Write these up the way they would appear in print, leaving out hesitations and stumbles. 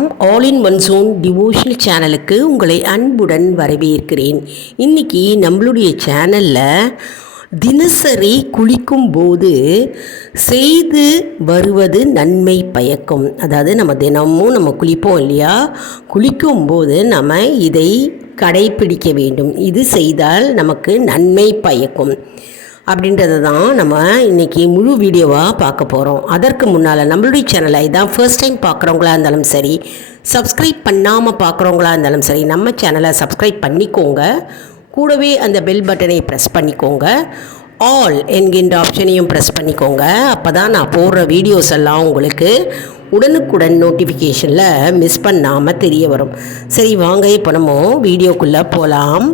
வணக்கம். All in one zone devotional சேனலுக்கு உங்களை அன்புடன் வரவேற்கிறேன். இன்றைக்கி நம்மளுடைய சேனலில் தினசரி குளிக்கும் போது செய்து வருவது நன்மை பயக்கும். அதாவது நம்ம தினமும் நம்ம குளிப்போம் இல்லையா, குளிக்கும்போது நம்ம இதை கடைப்பிடிக்க வேண்டும். இது செய்தால் நமக்கு நன்மை பயக்கும் அப்படின்றத தான் நம்ம இன்றைக்கி முழு வீடியோவாக பார்க்க போகிறோம். அதற்கு முன்னால் நம்மளுடைய சேனலை இதான் ஃபர்ஸ்ட் டைம் பார்க்குறவங்களா இருந்தாலும் சரி, சப்ஸ்கிரைப் பண்ணாமல் பார்க்குறவங்களா இருந்தாலும் சரி, நம்ம சேனலை சப்ஸ்கிரைப் பண்ணிக்கோங்க. கூடவே அந்த பெல் பட்டனை ப்ரெஸ் பண்ணிக்கோங்க. ஆல் என்கின்ற ஆப்ஷனையும் ப்ரெஸ் பண்ணிக்கோங்க. அப்போ தான் நான் போடுற வீடியோஸ் எல்லாம் உங்களுக்கு உடனுக்குடன் நோட்டிஃபிகேஷனில் மிஸ் பண்ணாமல் தெரிய வரும். சரி, வாங்க இப்போ நம்ம வீடியோக்குள்ளே போகலாம்.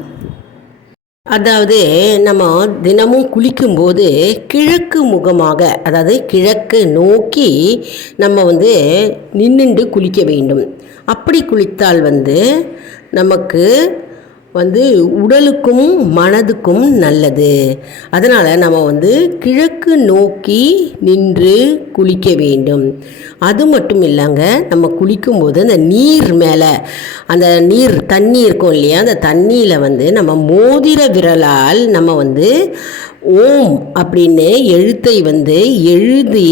அதாவது நம்ம தினமும் குளிக்கும்போது கிழக்கு முகமாக, அதாவது கிழக்கு நோக்கி நம்ம நின்றுண்டு குளிக்க வேண்டும். அப்படி குளித்தால் நமக்கு உடலுக்கும் மனதுக்கும் நல்லது. அதனால் நம்ம கிழக்கு நோக்கி நின்று குளிக்க வேண்டும். அது மட்டும் இல்லைங்க, நம்ம குளிக்கும்போது அந்த நீர் மேலே, அந்த தண்ணி இருக்கும் இல்லையா, அந்த தண்ணியில் நம்ம மோதிர விரலால் நம்ம ஓம் அப்படின்னு எழுத்தை எழுதி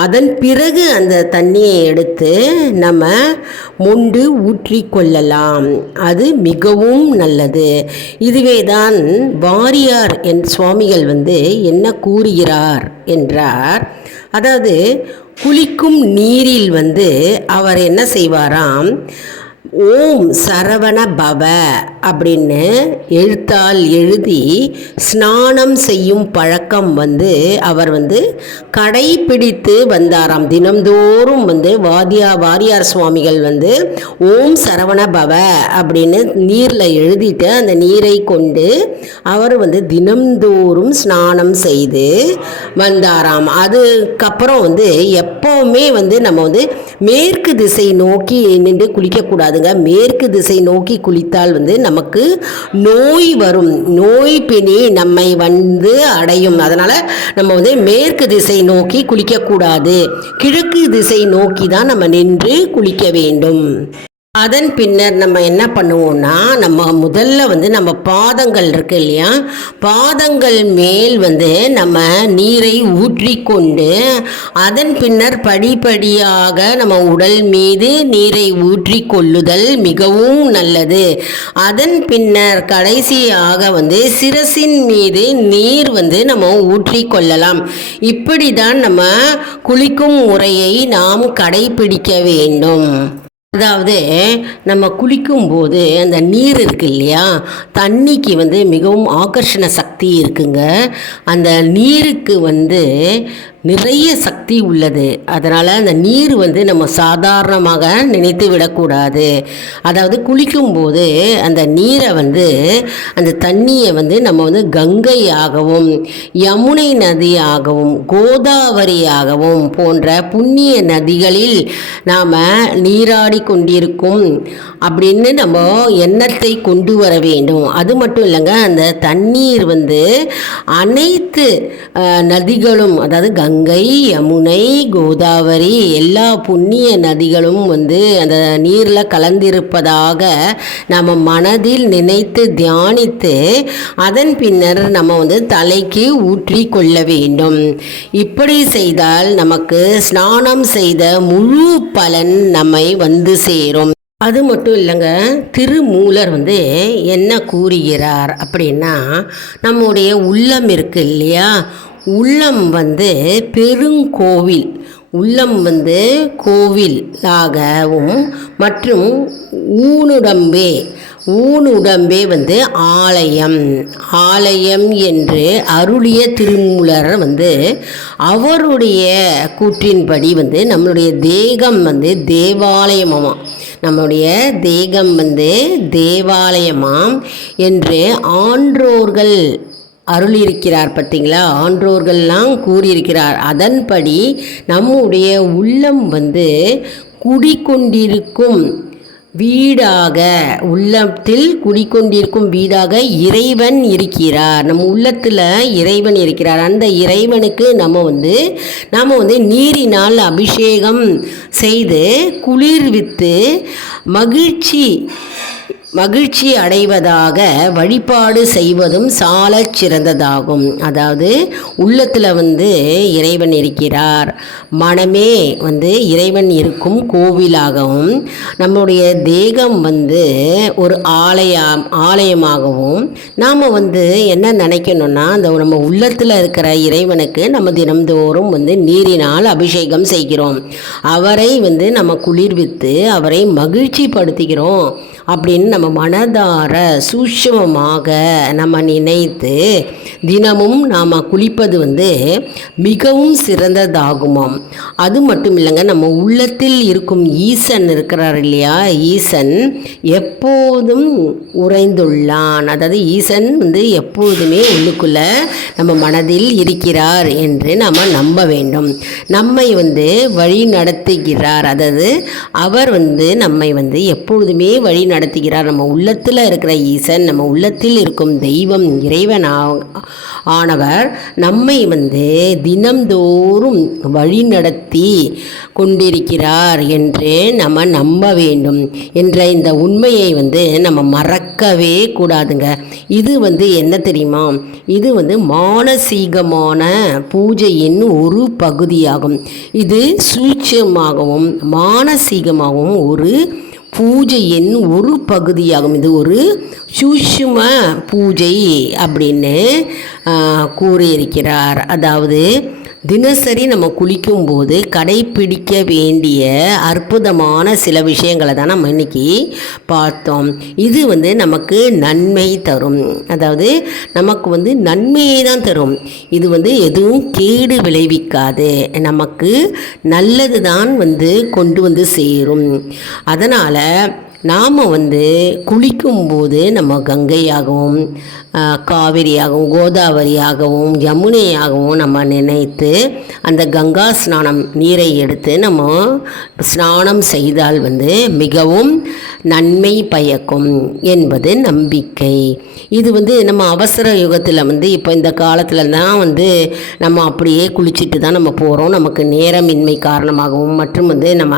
அதன் பிறகு அந்த தண்ணியை எடுத்து நம்ம மொண்டு ஊற்றி கொள்ளலாம். அது மிகவும் நல்லது. இதுவே தான் வாரியார் சுவாமிகள் என்ன கூறுகிறார் என்றார். அதாவது குளிக்கும் நீரில் அவர் என்ன செய்வாராம், ஓம் சரவண பவ அப்படின்னு எழுத்தால் எழுதி ஸ்நானம் செய்யும் பழக்கம் அவர் கடைப்பிடித்து வந்தாராம். தினம்தோறும் வாரியார் சுவாமிகள் ஓம் சரவண பவ அப்படின்னு நீரில் எழுதிட்டு அந்த நீரை கொண்டு அவர் தினம்தோறும் ஸ்நானம் செய்து வந்தாராம். அதுக்கப்புறம் எப்போவுமே நம்ம மேற்கு திசை நோக்கி நின்று குளிக்கக்கூடாதுங்க. மேற்கு திசை நோக்கி குளித்தால் நமக்கு நோய் வரும், நோய் பிணி நம்மை அடையும். அதனால் நம்ம மேற்கு திசை நோக்கி குளிக்கக்கூடாது. கிழக்கு திசை நோக்கி தான் நம்ம நின்று குளிக்க வேண்டும். அதன் பின்னர் நம்ம என்ன பண்ணுவோம்னா, நம்ம முதல்ல நம்ம பாதங்கள் இருக்கு இல்லையா, பாதங்கள் மேல் நம்ம நீரை ஊற்றி கொண்டு அதன் பின்னர் படிப்படியாக நம்ம உடல் மீது நீரை ஊற்றி கொள்ளுதல் மிகவும் நல்லது. அதன் பின்னர் கடைசியாக சிரசின் மீது நீர் நம்ம ஊற்றி கொள்ளலாம். இப்படி தான் நம்ம குளிக்கும் முறையை நாம் கடைபிடிக்க வேண்டும். அதாவது நம்ம குளிக்கும்போது அந்த நீர் இருக்கு இல்லையா, தண்ணிக்கு மிகவும் ஆகர்ஷண சக்தி இருக்குங்க. அந்த நீருக்கு நிறைய சக்தி உள்ளது. அதனால் அந்த நீர் நம்ம சாதாரணமாக நினைத்து விடக்கூடாது. அதாவது குளிக்கும்போது அந்த நீரை அந்த தண்ணியை நம்ம கங்கையாகவும் யமுனை நதியாகவும் கோதாவரியாகவும் போன்ற புண்ணிய நதிகளில் நாம் நீராடி கொண்டிருக்கும் அப்படின்னு நம்ம எண்ணத்தை கொண்டு வர வேண்டும். அது மட்டும் இல்லைங்க, அந்த தண்ணீர் அனைத்து நதிகளும், அதாவது கங்கை யமுனை கோதாவரி எல்லா புண்ணிய நதிகளும் அந்த நீரில் கலந்திருப்பதாக நம்ம மனதில் நினைத்து தியானித்து அதன் பின்னர் நம்ம தலைக்கு ஊற்றி கொள்ள வேண்டும். இப்படி செய்தால் நமக்கு ஸ்நானம் செய்த முழு பலன் நம்மை சேரும். அது மட்டும் இல்லைங்க, திருமூலர் என்ன கூறுகிறார் அப்படின்னா, நம்முடைய உள்ளம் இருக்கு இல்லையா, உள்ளம் பெருங்கோவில், உள்ளம் கோவிலாகவும் மற்றும் ஊனுடம்பே ஆலயம், ஆலயம் என்று அருளிய திருமூலர் அவருடைய கூற்றின்படி நம்மளுடைய தேகம் தேவாலயமாம், நம்முடைய தேகம் தேவாலயமாம் என்று ஆன்றோர்கள் அருளியிருக்கிறார். பார்த்தீங்களா, ஆன்றோர்கள்லாம் கூறியிருக்கிறார். அதன்படி நம்முடைய உள்ளம் குடிக்கொண்டிருக்கும் வீடாக, உள்ளத்தில் குடிக்கொண்டிருக்கும் வீடாக இறைவன் இருக்கிறார். நம்ம உள்ளத்தில் இறைவன் இருக்கிறார். அந்த இறைவனுக்கு நாம் வந்து நீரினால் அபிஷேகம் செய்து குளிர்வித்து மகிழ்ச்சி அடைவதாக வழிபாடு செய்வதும் சாலச் சிறந்ததாகும். அதாவது உள்ளத்தில் இறைவன் இருக்கிறார். மனமே இறைவன் இருக்கும் கோவிலாகவும், நம்முடைய தேகம் ஒரு ஆலயமாகவும் நாம் என்ன நினைக்கணும்னா, அந்த நம்ம உள்ளத்தில் இருக்கிற இறைவனுக்கு நம்ம தினம்தோறும் நீரினால் அபிஷேகம் செய்கிறோம். அவரை நம்ம குளிர்வித்து அவரை மகிழ்ச்சிப்படுத்துகிறோம் அப்படின்னு நம்ம மனதார சூட்சமமாக நம்ம நினைத்து தினமும் நாம் குளிப்பது மிகவும் சிறந்ததாகுமாம். அது மட்டும் இல்லைங்க, நம்ம உள்ளத்தில் இருக்கும் ஈசன் இருக்கிறார் இல்லையா, ஈசன் எப்போதும் உறைந்துள்ளான். அதாவது ஈசன் எப்போதுமே உள்ளுக்குள்ள நம்ம மனதில் இருக்கிறார் என்று நாம் நம்ப வேண்டும். நம்மை வழி நடத்துகிறார். அதாவது அவர் நம்மை எப்பொழுதுமே வழி நடத்துகிறார். நம்ம உள்ளத்தில் இருக்கிற ஈசன், நம்ம உள்ளத்தில் இருக்கும் தெய்வம், இறைவன் ஆனவர் நம்மை தினம்தோறும் வழி நடத்தி கொண்டிருக்கிறார் என்று நம்ம நம்ப வேண்டும் என்ற இந்த உண்மையை நம்ம மறக்கவே கூடாதுங்க. இது என்ன தெரியுமா, இது மானசீகமான பூஜையின் ஒரு பகுதியாகும். இது சூட்சமாகவும் மானசீகமாகவும் ஒரு பூஜையின் ஒரு பகுதியாகும். இது ஒரு சூஷ்ம பூஜை அப்படின்னு கூறியிருக்கிறார். அதாவது தினசரி நம்ம குளிக்கும்போது கடைப்பிடிக்க வேண்டிய அற்புதமான சில விஷயங்களை தான் நம்ம இன்னைக்கு பார்த்தோம். இது நமக்கு நன்மை தரும். அதாவது நமக்கு நன்மையை தான் தரும். இது எதுவும் கேடு விளைவிக்காது. நமக்கு நல்லது தான் கொண்டு சேரும். அதனால் நாம் குளிக்கும்போது நம்ம கங்கையாகவும் காவிரியாகவும் கோதாவரியாகவும் யமுனையாகவும் நம்ம நினைத்து அந்த கங்கா ஸ்நானம் நீரை எடுத்து நம்ம ஸ்நானம் செய்தால் மிகவும் நன்மை பயக்கும் என்பது நம்பிக்கை. இது நம்ம அவசர யுகத்தில் இப்போ இந்த காலத்தில் தான் நம்ம அப்படியே குளிச்சுட்டு தான் நம்ம போகிறோம். நமக்கு நேரமின்மை காரணமாகவும் மற்றும் நம்ம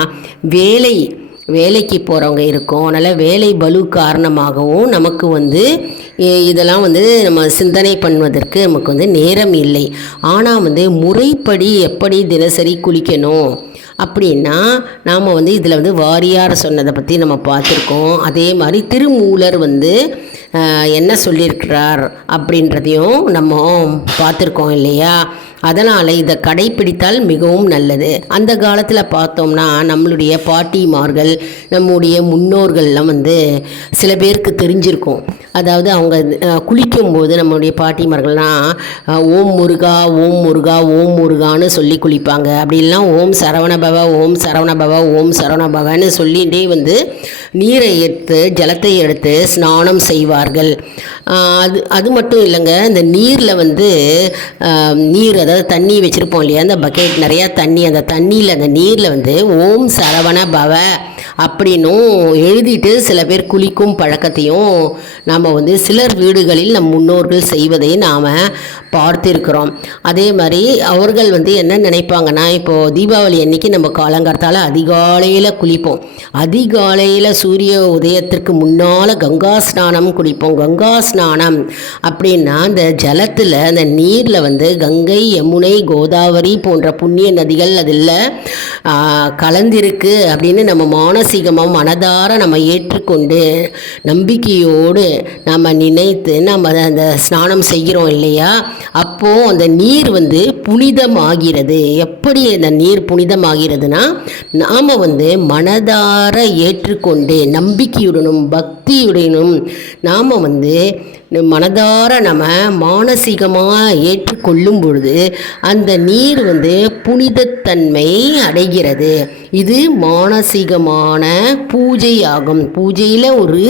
வேலைக்கு போகிறவங்க இருக்கோம். அதனால் வேலை பலு காரணமாகவும் நமக்கு இதெல்லாம் நம்ம சிந்தனை பண்ணுவதற்கு நமக்கு நேரம் இல்லை. ஆனால் முறைப்படி எப்படி தினசரி குளிக்கணும் அப்படின்னா நாம் இதில் வாரியார் சொன்னதை பற்றி நம்ம பார்த்துருக்கோம். அதே மாதிரி திருமூலர் என்ன சொல்லியிருக்கிறார் அப்படின்றதையும் நம்ம பார்த்துருக்கோம் இல்லையா. அதனால் இதை கடைப்பிடித்தால் மிகவும் நல்லது. அந்த காலத்தில் பார்த்தோம்னா நம்மளுடைய பாட்டிமார்கள், நம்முடைய முன்னோர்கள்லாம் சில பேருக்கு தெரிஞ்சிருக்கும். அதாவது அவங்க குளிக்கும்போது நம்மளுடைய பாட்டிமார்கள்லாம் ஓம் முருகா ஓம் முருகா ஓம் முருகான்னு சொல்லி குளிப்பாங்க. அப்படிலாம் ஓம் சரவணபவ ஓம் சரவணபவ ஓம் சரவணபவன்னு சொல்லிகிட்டே நீரை எடுத்து ஜலத்தை எடுத்து ஸ்நானம் செய்வார்கள். அது மட்டும் இல்லைங்க, இந்த நீரில் நீர், அதாவது தண்ணி வச்சுருப்போம் இல்லையா, அந்த பக்கெட் நிறையா தண்ணி, அந்த தண்ணியில் அந்த நீரில் ஓம் சரவண பவ அப்படின்னும் எழுதிட்டு சில பேர் குளிக்கும் பழக்கத்தையும் நாம் சிலர் வீடுகளில் நம் முன்னோர்கள் செய்வதை நாம் பார்த்துருக்குறோம். அதே மாதிரி அவர்கள் என்ன நினைப்பாங்கன்னா, இப்போது தீபாவளி அன்னைக்கு நம்ம காலங்காலத்தால் அதிகாலையில் குளிப்போம். அதிகாலையில் சூரிய உதயத்திற்கு முன்னால் கங்கா ஸ்நானம் குளிப்போம். கங்கா ஸ்நானம் அப்படின்னா அந்த ஜலத்தில் அந்த நீரில் கங்கை யமுனை கோதாவரி போன்ற புண்ணிய நதிகள் அதில் கலந்திருக்கு அப்படின்னு நம்ம மானசீகமாக மனதார நம்ம ஏற்றுக்கொண்டு நம்பிக்கையோடு நம்ம நினைத்து நம்ம அந்த ஸ்நானம் செய்கிறோம் இல்லையா. அப்போது அந்த நீர் புனிதமாகிறது. எப்படி அந்த நீர் புனிதமாகிறதுனா, நாம் மனதார ஏற்றுக்கொண்டு நம்பிக்கையுடனும் பக்தியுடனும் நாம் மனதார நம்ம மானசீகமாக ஏற்றுக்கொள்ளும் பொழுது அந்த நீர் புனிதத்தன்மை அடைகிறது. இது மானசீகமான பூஜை ஆகும். பூஜையில் ஒரு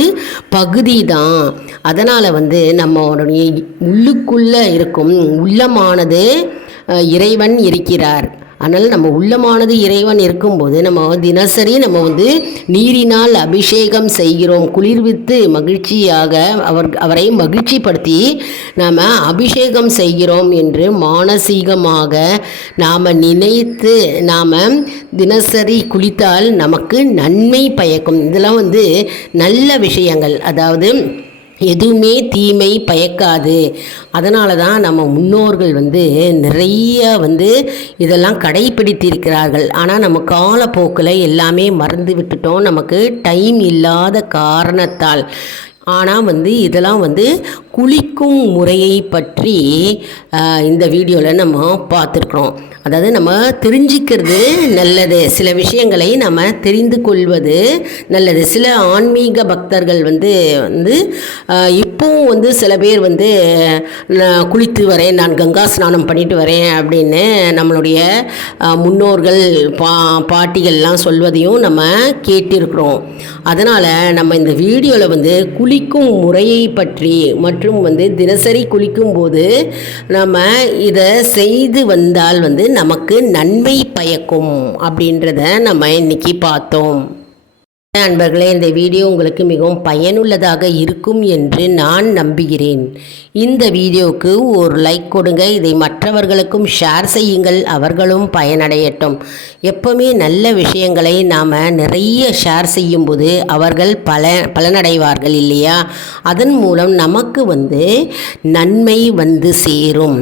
பகுதி தான். அதனால் நம்மளுடைய உள்ளுக்குள்ளே இருக்கும் உள்ளமானது இறைவன் இருக்கிறார். அதனால் நம்ம உள்ளமானது இறைவன் இருக்கும்போது நம்ம தினசரி நம்ம வந்து நீரினால் அபிஷேகம் செய்கிறோம். குளிர்வித்து மகிழ்ச்சியாக அவரை மகிழ்ச்சிப்படுத்தி நாம் அபிஷேகம் செய்கிறோம் என்று மானசீகமாக நாம் நினைத்து நாம் தினசரி குளித்தால் நமக்கு நன்மை பயக்கும். இதெல்லாம் வந்து நல்ல விஷயங்கள், அதாவது எதுவுமே தீமை பயக்காது. அதனால தான் நம்ம முன்னோர்கள் வந்து நிறைய வந்து இதெல்லாம் கடைப்பிடித்திருக்கிறார்கள். ஆனால் நம்ம காலப்போக்கில் எல்லாமே மறந்து விட்டுட்டோம், நமக்கு டைம் இல்லாத காரணத்தால். ஆனால் வந்து இதெல்லாம் வந்து குளிக்கும் முறையை பற்றி இந்த வீடியோவில் நம்ம பார்த்துருக்குறோம். அதாவது நம்ம தெரிஞ்சிக்கிறது நல்லது, சில விஷயங்களை நம்ம தெரிந்து கொள்வது நல்லது. சில ஆன்மீக பக்தர்கள் வந்து இப்போவும் வந்து சில பேர் வந்து குளித்து வரேன், நான் கங்கா ஸ்நானம் பண்ணிட்டு வரேன் அப்படின்னு நம்மளுடைய முன்னோர்கள் பாட்டிகள்லாம் சொல்வதையும் நம்ம கேட்டிருக்கிறோம். அதனால் நம்ம இந்த வீடியோவில் வந்து குளிக்கும் முறையை பற்றி மற்றும் வந்து தினசரி குளிக்கும்போது நம்ம இதை செய்து வந்தால் வந்து நமக்கு நன்மை பயக்கும் அப்படின்றத நம்ம இன்னைக்கு பார்த்தோம். நண்பர்களே, இந்த வீடியோ உங்களுக்கு மிகவும் பயனுள்ளதாக இருக்கும் என்று நான் நம்புகிறேன். இந்த வீடியோவுக்கு ஒரு லைக் கொடுங்க, இதை மற்றவர்களுக்கும் ஷேர் செய்யுங்கள், அவர்களும் பயனடையட்டும். எப்போவுமே நல்ல விஷயங்களை நாம் நிறைய ஷேர் செய்யும்போது அவர்கள் பலனடைவார்கள் இல்லையா? அதன் மூலம் நமக்கு வந்து நன்மை வந்து சேரும்.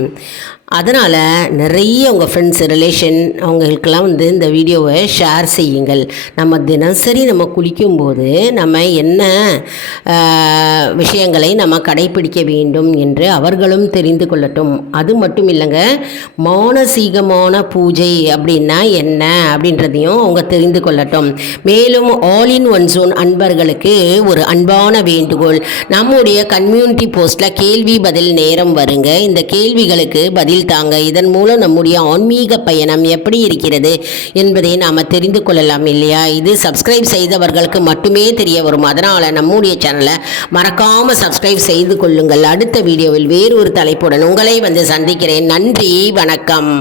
அதனால் நிறைய உங்கள் ஃப்ரெண்ட்ஸ், ரிலேஷன் அவங்களுக்கெல்லாம் வந்து இந்த வீடியோவை ஷேர் செய்யுங்கள். நம்ம தினசரி நம்ம குளிக்கும்போது நம்ம என்ன விஷயங்களை நம்ம கடைப்பிடிக்க வேண்டும் என்று அவர்களும் தெரிந்து கொள்ளட்டும். அது மட்டும் இல்லைங்க, மானசீகமான பூஜை அப்படின்னா என்ன அப்படின்றதையும் அவங்க தெரிந்து கொள்ளட்டும். மேலும் ஆல் இன் ஒன் ஜோன் அன்பர்களுக்கு ஒரு அன்பான வேண்டுகோள், நம்முடைய கம்யூனிட்டி போஸ்ட்டில் கேள்வி பதில் நேரம் வருங்க. இந்த கேள்விகளுக்கு பதில் தாங்க. இதன் மூலம் நம்முடைய ஆன்மீக பயணம் எப்படி இருக்கிறது என்பதை நாம் தெரிந்து கொள்ளலாம் இல்லையா? இது சப்ஸ்கிரைப் செய்தவர்களுக்கு மட்டுமே தெரிய வரும். அதனால் நம்முடைய சேனலை மறக்காமல் சப்ஸ்கிரைப் செய்து கொள்ளுங்கள். அடுத்த வீடியோவில் வேறு ஒரு தலைப்புடன் உங்களை வந்து சந்திக்கிறேன். நன்றி, வணக்கம்.